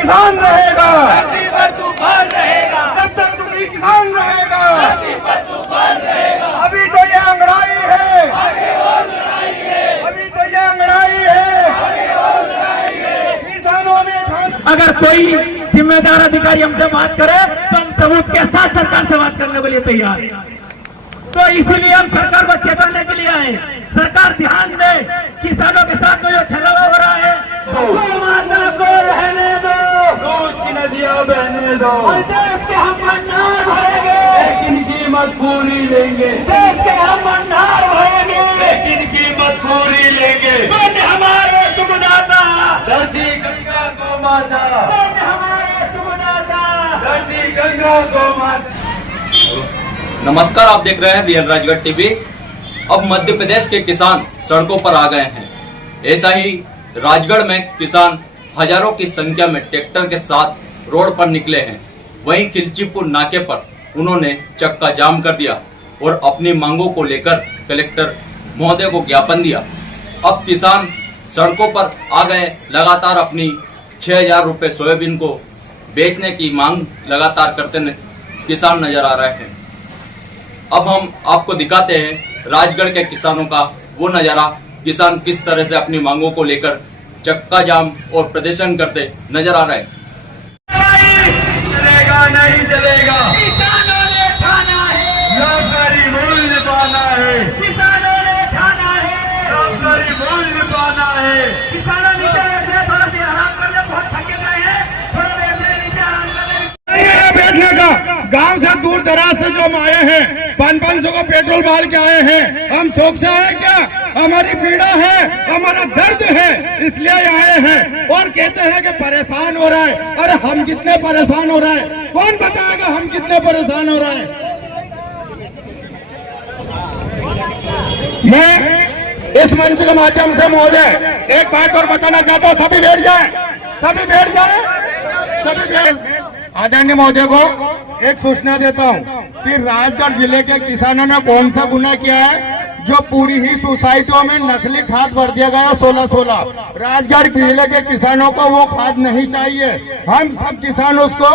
किसान रहेगा, धरती पर तूफान रहेगा, जब तक तुम्ही किसान रहेगा, धरती पर तूफान रहेगा। अभी तो ये अंगड़ाई है, आगे और लड़ाई है, अभी तो ये अंगड़ाई है, आगे और लड़ाई है। किसानों ने अगर कोई जिम्मेदार अधिकारी हमसे बात करे तो हम सबूत के साथ सरकार से बात करने के लिए तैयार हैं। तो इसीलिए हम सरकार को चेताने के लिए आए। सरकार ध्यान दे, किसानों के साथ जो छलावा हो रहा है माता को रहने दो, दूध की नदियां बहने दो, और देश के हम भंडार भरेंगे, लेकिन कीमत पूरी लेंगे, देश के हम भंडार भरेंगे, लेकिन कीमत पूरी लेंगे। वोट हमारे सुखदाता, धरती गंगा को माता, वोट हमारे सुखदाता। धरती गंगा को माता। नमस्कार, आप देख रहे हैं रियल राजगढ़ टीवी। अब मध्य प्रदेश के किसान सड़कों पर आ गए हैं। ऐसा ही राजगढ़ में किसान हजारों की संख्या में ट्रैक्टर के साथ रोड पर निकले हैं। वहीं खिलचीपुर नाके पर उन्होंने चक्का जाम कर दिया और अपनी मांगों को लेकर कलेक्टर महोदय को ज्ञापन दिया। अब किसान सड़कों पर आ गए, लगातार अपनी 6,000 रुपए सोयाबीन को बेचने की मांग लगातार करते किसान नजर आ रहे हैं। अब हम आपको दिखाते हैं राजगढ़ के किसानों का वो नजारा, किसान किस तरह से अपनी मांगों को लेकर चक्का जाम और प्रदर्शन करते नजर आ रहे हैं। चलेगा नहीं चलेगा, किसानों ने ठाना है, सरकारी मूल्य पाना है, किसानों ने ठाना है, सरकारी मूल्य पाना है। किसानों नीचे बैठे, थोड़ा सा आराम कर ले, बहुत थके गए हैं, थोड़ा देर से नीचे आराम कर ले। नहीं है बैठने का। गांव से दूर दराज से जो हम आए हैं, 500 का पेट्रोल डाल के आए हैं। हम शौक से आए क्या? हमारी पीड़ा है, हमारा दर्द है, इसलिए आए हैं। और कहते हैं कि परेशान हो रहा है। अरे हम कितने परेशान हो रहा है, कौन बताएगा हम कितने परेशान हो रहे हैं? मैं इस मंच के माध्यम से महोदय एक बात और बताना चाहता हूँ। सभी बैठ जाए, सभी बैठ जाए, सभी बैठ। आदरणीय महोदय को एक सूचना देता हूं कि राजगढ़ जिले के किसानों ने कौन सा गुनाह किया है जो पूरी ही सोसाइटियों में नकली खाद भर दिया गया 16-16। राजगढ़ जिले के किसानों को वो खाद नहीं चाहिए। हम सब किसान उसको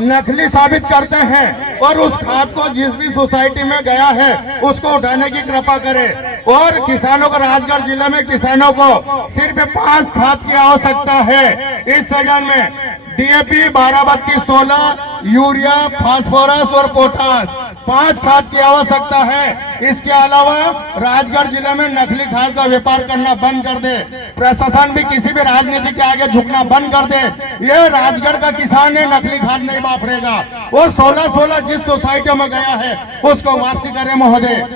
नकली साबित करते हैं और उस खाद को जिस भी सोसाइटी में गया है उसको उठाने की कृपा करें। और किसानों को, राजगढ़ जिले में किसानों को सिर्फ 5 खाद की आवश्यकता है इस सीजन में। DAP 12-32-16, यूरिया, फास्फोरस और पोटास, 5 खाद की आवश्यकता है। इसके अलावा राजगढ़ जिले में नकली खाद का व्यापार करना बंद कर दे। प्रशासन भी किसी भी राजनीति के आगे झुकना बंद कर दे। ये राजगढ़ का किसान है, नकली खाद नहीं वापरेगा। और 16-16 जिस सोसाइटी में गया है उसको वापसी करें महोदय।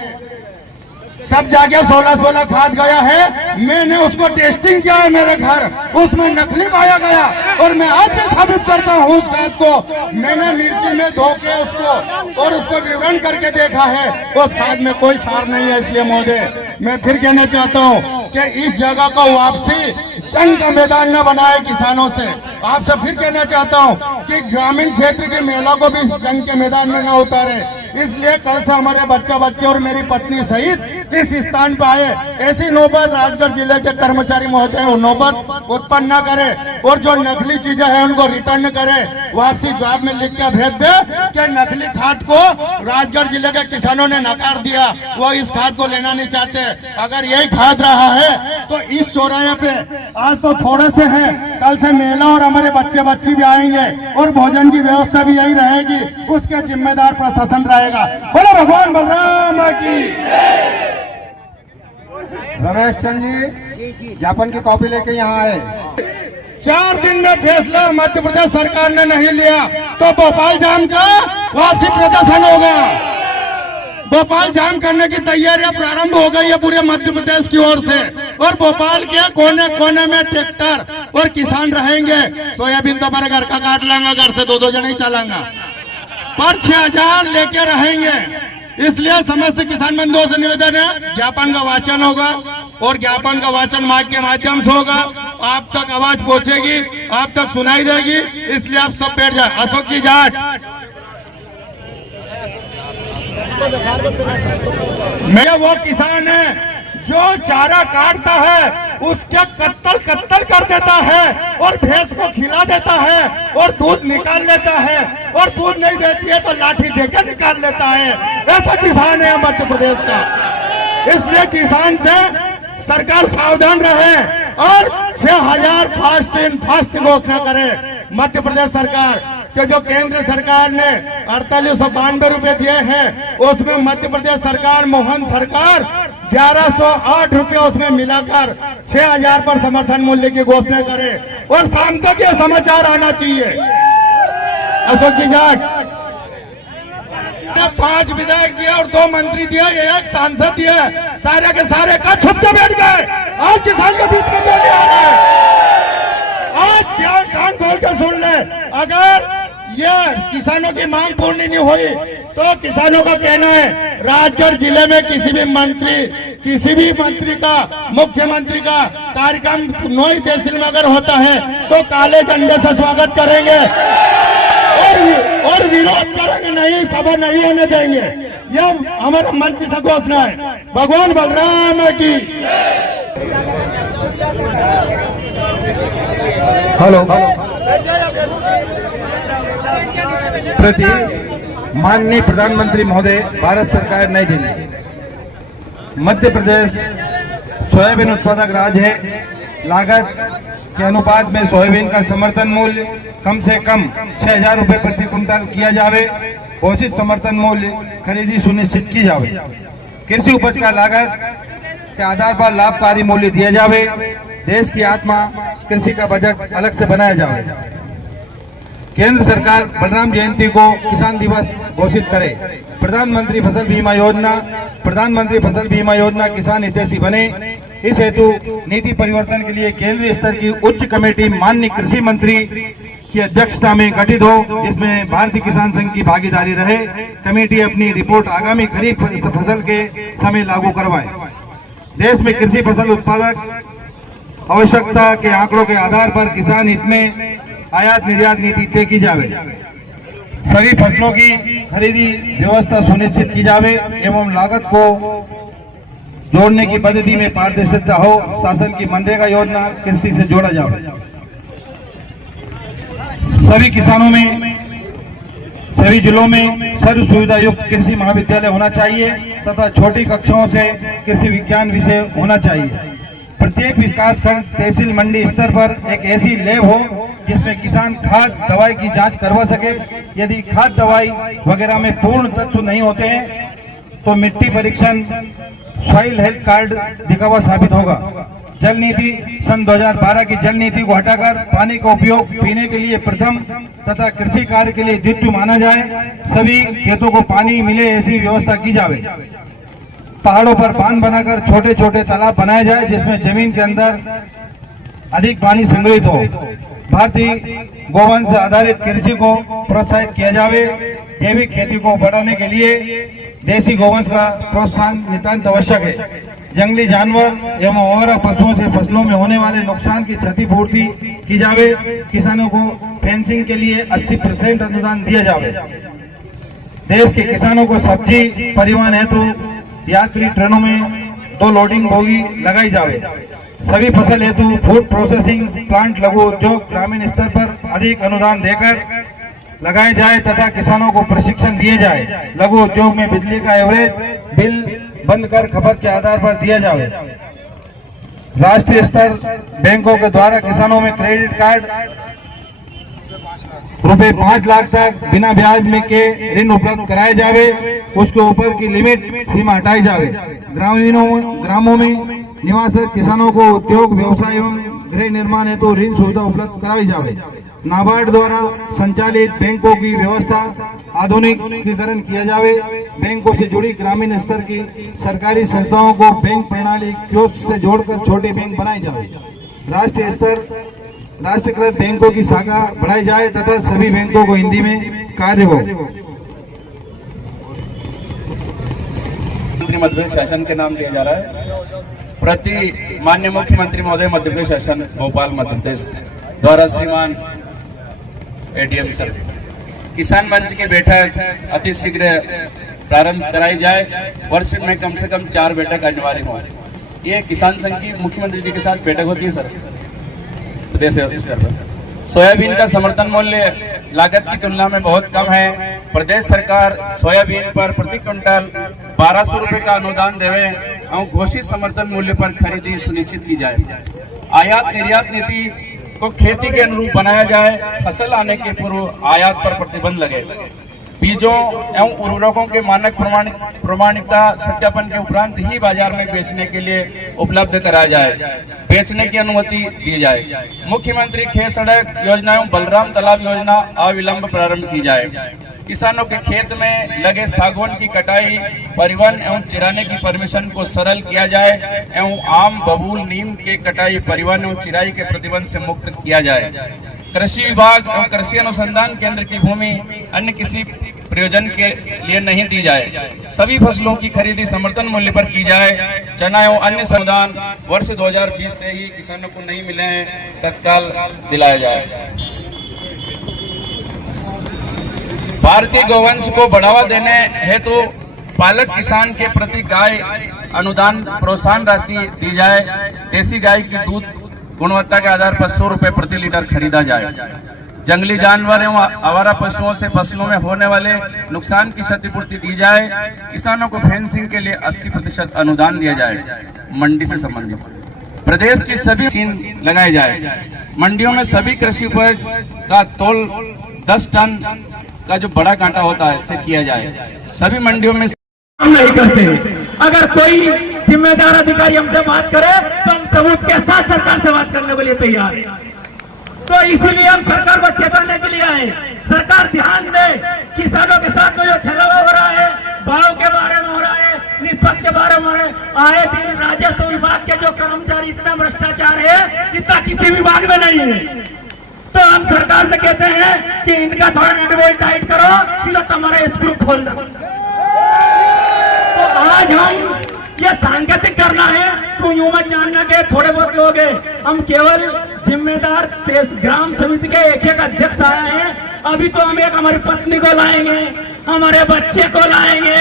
सब जगह 16-16 खाद गया है, मैंने उसको टेस्टिंग किया है मेरे घर, उसमें नकली पाया गया। और मैं आज भी साबित करता हूँ उस खाद को, मैंने मिर्ची में धो के उसको और उसको विवरण करके देखा है, उस खाद में कोई सार नहीं है। इसलिए महोदय मैं फिर कहना चाहता हूँ कि इस जगह को वापसी जंग का मैदान न बनाए किसानों से। आपसे फिर कहना चाहता हूँ कि ग्रामीण क्षेत्र के महिला को भी इस जंग के मैदान में न उतारे। इसलिए कल से हमारे बच्चे और मेरी पत्नी सहित इस स्थान पर आए। ऐसी नौबत राजगढ़ जिले के कर्मचारी महोदय नौबत उत्पन्न न करे और जो नकली चीजें हैं उनको रिटर्न करे। वापसी जवाब में लिख के भेज दे कि नकली खाद को राजगढ़ जिले के किसानों ने नकार दिया, वो इस खाद को लेना नहीं चाहते। अगर यही खाद रहा है तो इस चौराहे पे आज तो थोड़े से हैं, कल से महिला और हमारे बच्चे भी आएंगे और भोजन की व्यवस्था भी यही रहेगी। उसके जिम्मेदार प्रशासन रहेगा। बोलो भगवान बलराम की। रमेश चंद जी ज्ञापन की कॉपी लेके यहाँ आए। 4 दिन में फैसला मध्य प्रदेश सरकार ने नहीं लिया तो भोपाल जाम का वापसी प्रदर्शन होगा। भोपाल जाम करने की तैयारियां प्रारंभ हो गई है पूरे मध्य प्रदेश की ओर से। और भोपाल के कोने कोने में ट्रैक्टर और किसान रहेंगे। सोयाबीन तो हमारे घर का काट लांगा, घर से 2-2 जने ही चलांगा, पर 6,000 लेके रहेंगे। इसलिए समस्त किसान बंधुओं से निवेदन है, ज्ञापन का वाचन होगा और ज्ञापन का वाचन माइक के माध्यम से होगा। आप तक आवाज पहुंचेगी, आप तक सुनाई देगी, इसलिए आप सब बैठ जाए। अशोक जी जाट, मैं वो किसान है जो चारा काटता है उसके कत्ल कर देता है और भैंस को खिला देता है और दूध निकाल लेता है, और दूध नहीं देती है तो लाठी देकर निकाल लेता है। ऐसा किसान है मध्य प्रदेश का। इसलिए किसान से सरकार सावधान रहे और 6000 फास्ट घोषणा करे मध्य प्रदेश सरकार कि जो केंद्र सरकार ने 4892 रुपए दिए हैं, उसमें मध्य प्रदेश सरकार, मोहन सरकार 1108 रुपए उसमें मिलाकर 6000 पर समर्थन मूल्य की घोषणा करे और शाम तक ये समाचार आना चाहिए। अशोक जी जाट 5 विधायक दिए और 2 मंत्री दिए, 1 सांसद दिए, सारे के सारे का छुप के बैठ गए। आज किसान के बीच में जो नहीं आ रहे, आज क्या कान खोल के सुन ले। अगर ये किसानों की मांग पूर्ण नहीं हुई तो किसानों का कहना है राजगढ़ जिले में किसी भी मंत्री का, मुख्यमंत्री का कार्यक्रम नोई तहसील में अगर होता है तो काले झंडे से स्वागत करेंगे और विरोध करेंगे, नहीं सभा नहीं होने देंगे। यह हमारा मंच से घोषणा है। भगवान बलराम की। हेलो प्रति माननीय प्रधानमंत्री महोदय, भारत सरकार नई दिल्ली। मध्य प्रदेश सोयाबीन उत्पादक राज्य है। लागत के अनुपात में सोयाबीन का समर्थन मूल्य कम से कम 6000 रुपए प्रति कुंटल किया जावे। घोषित समर्थन मूल्य खरीदी सुनिश्चित की जावे। कृषि उपज का लागत के आधार पर लाभकारी मूल्य दिया जावे। देश की आत्मा कृषि का बजट अलग से बनाया जावे। केंद्र सरकार बलराम जयंती को किसान दिवस घोषित करे। प्रधानमंत्री फसल बीमा योजना किसान हितैषी बने। इस हेतु नीति परिवर्तन के लिए केंद्रीय स्तर की उच्च कमेटी माननीय कृषि मंत्री की अध्यक्षता में गठित हो, जिसमें भारतीय किसान संघ की भागीदारी रहे। कमेटी अपनी रिपोर्ट आगामी खरीफ फसल के समय लागू करवाए। देश में कृषि फसल उत्पादक आवश्यकता के आंकड़ों के आधार पर किसान हित में आयात निर्यात नीति तय की जावे। सभी फसलों की खरीदी व्यवस्था सुनिश्चित की जावे एवं लागत को जोड़ने की पद्धति में पारदर्शिता हो। शासन की मनरेगा योजना कृषि से जोड़ा जावे। सभी किसानों में, सभी जिलों में सर्व सुविधा युक्त कृषि महाविद्यालय होना चाहिए तथा छोटी कक्षाओं से कृषि विज्ञान विषय होना चाहिए। प्रत्येक विकासखंड, तहसील, मंडी स्तर पर एक ऐसी लैब हो जिसमें किसान खाद दवाई की जांच करवा सके। यदि खाद दवाई वगैरह में पूर्ण तत्व नहीं होते हैं तो मिट्टी परीक्षण, सॉइल हेल्थ कार्ड दिखावा साबित होगा। जल नीति सन 2012 की जल नीति को हटाकर पानी का उपयोग पीने के लिए प्रथम तथा कृषि कार्य के लिए द्वितीय माना जाए। सभी खेतों को पानी मिले ऐसी व्यवस्था की जावे। पहाड़ों पर बांध बनाकर छोटे छोटे तालाब बनाए जाए जिसमें जमीन के अंदर अधिक पानी संग्रहित हो। भारतीय गोवंश आधारित कृषि को प्रोत्साहित किया जावे। जैविक खेती को बढ़ाने के लिए देसी गोवंश का प्रोत्साहन नितांत आवश्यक है। जंगली जानवर एवं और पशुओं से फसलों में होने वाले नुकसान की क्षतिपूर्ति की जावे। किसानों को फेंसिंग के लिए 80% अनुदान दिया जावे। देश के किसानों को सब्जी परिवहन हेतु यात्री ट्रेनों में 2 लोडिंग बोगी लगाई जावे। सभी फसल हेतु फूड प्रोसेसिंग प्लांट, लघु उद्योग ग्रामीण स्तर पर अधिक अनुदान देकर लगाए जाए तथा किसानों को प्रशिक्षण दिए जाए। लघु उद्योग में बिजली का एवरेज बिल बंद कर खपत के आधार पर दिया जावे। राष्ट्रीय स्तर बैंकों के द्वारा किसानों में क्रेडिट कार्ड रुपए 5 लाख तक बिना ब्याज में के ऋण उपलब्ध कराए जावे। उसके ऊपर की लिमिट सीमा हटाई जावे। ग्रामों में निवासरत किसानों को उद्योग, व्यवसाय एवं गृह निर्माण हेतु ऋण सुविधा उपलब्ध कराई जावे। नाबार्ड द्वारा संचालित बैंकों की व्यवस्था आधुनिकीकरण किया जावे। बैंकों से जुड़ी ग्रामीण स्तर की सरकारी संस्थाओं को बैंक प्रणाली कियोस्क से जोड़कर छोटे बैंक बनाए जावे। राष्ट्रीय स्तर राष्ट्रीयकृत बैंकों की शाखा बढ़ाई जाए तथा सभी बैंकों को हिंदी में कार्य हो। मध्य प्रदेश शासन के नाम दिया जा रहा है। प्रति माननीय मुख्यमंत्री महोदय मध्य प्रदेश शासन भोपाल मध्य प्रदेश द्वारा श्रीमान एडीएम सर किसान मंच की बैठक अति शीघ्र प्रारंभ कराई जाए। वर्ष में कम से कम 4 बैठक अनिवार्य हो। ये किसान संघ की मुख्यमंत्री जी के साथ बैठक होती है सर प्रदेश स्तर पर। सोयाबीन का समर्थन मूल्य लागत की तुलना में बहुत कम है। प्रदेश सरकार सोयाबीन पर प्रति क्विंटल 1200 रुपए का अनुदान देवे और घोषित समर्थन मूल्य पर खरीदी सुनिश्चित की जाए। आयात निर्यात नीति को खेती के अनुरूप बनाया जाए। फसल आने के पूर्व आयात पर प्रतिबंध लगे। बीजों एवं उर्वरकों के मानक प्रमाणिकता सत्यापन के उपरांत ही बाजार में बेचने के लिए उपलब्ध कराया जाए। बेचने की अनुमति दी जाए। मुख्यमंत्री खेत सड़क योजना एवं बलराम तालाब योजना अविलंब प्रारंभ की जाए। किसानों के खेत में लगे सागौन की कटाई, परिवहन एवं चिराने की परमिशन को सरल किया जाए एवं आम, बबूल, नीम के कटाई, परिवहन एवं चिराई के प्रतिबंध से मुक्त किया जाए। कृषि विभाग और कृषि अनुसंधान केंद्र की भूमि अन्य किसी प्रयोजन के लिए नहीं दी जाए। सभी फसलों की खरीदी समर्थन मूल्य पर की जाए। चना एवं अन्य अनुदान वर्ष 2020 से ही किसानों को नहीं मिले हैं, तत्काल दिलाया जाए। भारतीय गौवंश को बढ़ावा देने हेतु पालक किसान के प्रति गाय अनुदान प्रोत्साहन राशि दी जाए। देसी गाय की दूध गुणवत्ता के आधार पर 100 रुपए प्रति लीटर खरीदा जाए। जंगली जानवर एवं आवारा पशुओं से फसलों में होने वाले नुकसान की क्षतिपूर्ति दी जाए। किसानों को फेंसिंग के लिए 80% अनुदान दिया जाए। मंडी से संबंधित प्रदेश की सभी मशीन लगाई जाए। मंडियों में सभी कृषि उपज का तौल 10 टन का जो बड़ा कांटा होता है इसे किया जाए। सभी मंडियों में हम नहीं करते। अगर कोई जिम्मेदार अधिकारी हमसे बात करे तो हम सबूत के साथ सरकार से बात करने के लिए तैयार हैं। तो इसीलिए हम सरकार को चेताने के लिए आए। सरकार ध्यान दे, किसानों के साथ में जो छलावा हो रहा है, भाव के बारे में हो रहा है, निष्पक्ष के बारे में हो रहा है। आए दिन राजस्व विभाग के जो कर्मचारी इतना भ्रष्टाचार है, इतना किसी विभाग में नहीं है। तो हम सरकार से कहते हैं कि इनका थोड़ा नेटवर्क टाइट करो, कि तुम्हारा स्क्रू खोल दो। तो आज हम ये सांकेतिक करना है, तो यूं मत जानना के थोड़े बहुत लोग हैं। हम केवल जिम्मेदार ग्राम समिति के एक अध्यक्ष आए हैं। अभी तो हम एक हमारी पत्नी को लाएंगे, हमारे बच्चे को लाएंगे,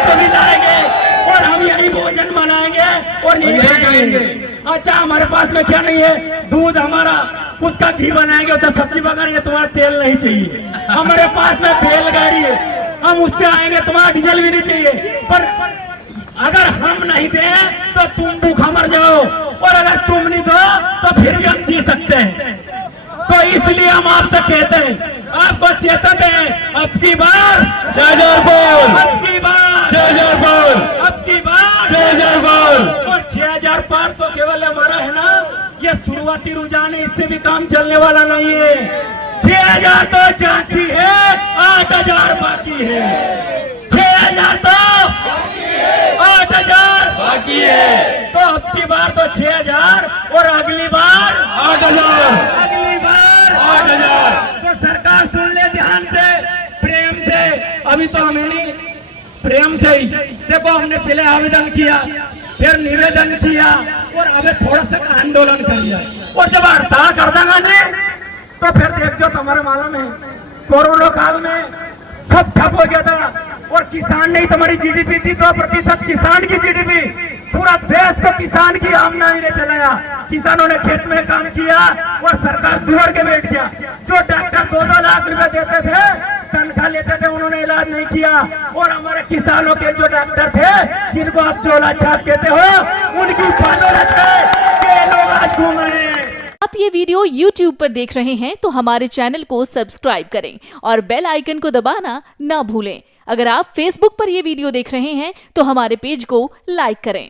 को भी लाएंगे और हम यही भोजन बनाएंगे और नहीं खाएंगे। अच्छा, हमारे पास में क्या नहीं है? दूध हमारा, उसका घी बनाएंगे, उसका सब्जी पकाएंगे, तुम्हारा तेल नहीं चाहिए। हमारे पास में बैलगाड़ी है, हम उससे आएंगे, तुम्हारा डीजल भी नहीं चाहिए। पर अगर हम नहीं दे तो तुम भूखा मर जाओ, और अगर तुम नहीं दो तो फिर भी हम जी सकते हैं। तो इसलिए हम आपसे कहते हैं, आपको चेतन है, अब की बार जय जय बोल, अब की बार जय जय बोल, अब की बार जय जय बोल। और 6000 पार तो केवल हमारा है ना, ये शुरुआती रुझान है, इससे भी काम चलने वाला नहीं है। 6000 तो जाती है, 8000 बाकी है। 6000 तो 8000 बाकी है। तो अब की बार तो 6000 और अगली बार 8000, अगली बार 8000। तो सरकार सुन ले ध्यान से, प्रेम से। अभी तो हमें नहीं, प्रेम से ही देखो, हमने पहले आवेदन किया, फिर निवेदन किया और अब थोड़ा सा आंदोलन कर लिया। और जब हड़ताल कर देंगे नहीं तो फिर देख जो तुम्हारे मालूम है, कोरोना काल में सब ठप हो गया था और किसान नहीं, तुम्हारी जीडीपी थी 2% किसान की जीडीपी। पूरा देश को किसान की आमदनी ने चलाया। किसानों ने खेत में काम किया और सरकार दूर के बैठ गया। जो डॉक्टर 2-2 लाख रुपए देते थे, तनख्वाह लेते थे, उन्होंने इलाज नहीं किया। और हमारे किसानों के जो डॉक्टर थे, जिनको आप झोला छाप कहते हो, उनकी बदौलत है कि लोग आज घूम रहे हैं। आप ये वीडियो YouTube पर देख रहे हैं तो हमारे चैनल को सब्सक्राइब करें और बेल आइकन को दबाना ना भूलें। अगर आप Facebook पर ये वीडियो देख रहे हैं तो हमारे पेज को लाइक करें।